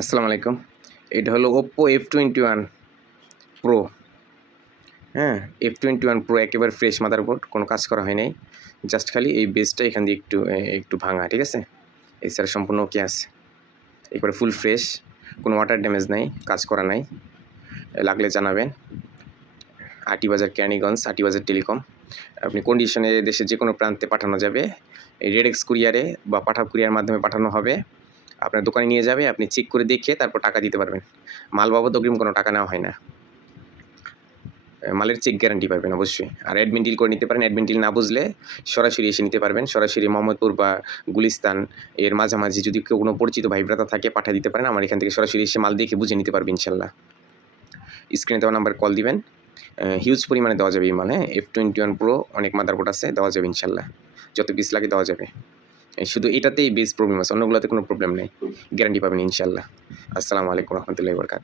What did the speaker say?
আসসালামু আলাইকুম। এটা হলো Oppo F twenty one pro হ্যাঁ এফ টোয়েন্টি ওয়ান প্রো একেবারে ফ্রেশ মাদারবোর্ড কোনো কাজ করা হয় নাই। জাস্ট খালি এই বেসটা এখান দিয়ে একটু একটু ভাঙা, ঠিক আছে? এছাড়া সম্পূর্ণ ওকে আছে। একবারে ফুল ফ্রেশ কোনো ওয়াটার ড্যামেজ নাই, কাজ করা নাই। লাগলে জানাবেন। আটি বাজার ক্যানিগঞ্জ আটি বাজার টেলিকম। আপনি কন্ডিশনে দেশের যে কোনো প্রান্তে পাঠানো যাবে। এই রেডেক্স কুরিয়ারে বা পাঠাও কুরিয়ার মাধ্যমে পাঠানো হবে। আপনার দোকানে নিয়ে যাবে, আপনি চেক করে দেখে তারপর টাকা দিতে পারবেন। মাল বাবদ অগ্রিম কোনো টাকা নেওয়া হয় না। মালের চেক গ্যারান্টি পাবেন অবশ্যই। আর অ্যাডমিন ডিল করে নিতে পারেন। অ্যাডমিন ডিল না বুঝলে সরাসরি এসে নিতে পারবেন। সরাসরি মোহাম্মদপুর বা গুলিস্তান এর মাঝামাঝি যদি কেউ কোনো পরিচিত ভাইব্রাতা থাকে, পাঠিয়ে দিতে পারেন। আমার এখান থেকে সরাসরি এসে মাল দেখে বুঝে নিতে পারবেন ইনশাল্লাহ। স্ক্রিনে দেওয়া নাম্বার কল দিবেন। হিউজ পরিমাণে দেওয়া যাবে এই মাল এফ টোয়েন্টি ওয়ান প্রো অনেক মাদারবোর্ড আছে, দেওয়া যাবে ইনশাল্লাহ। যত পিস লাগে দেওয়া যাবে। শুধু এটাতেই বেশ প্রবলেম আছে, অন্যগুলোতে কোনো প্রবলেম নেই। গ্যারান্টি পাবেন ইনশাল্লাহ আসসালামু আলাইকুম রহমতুল্লাহ বরকাত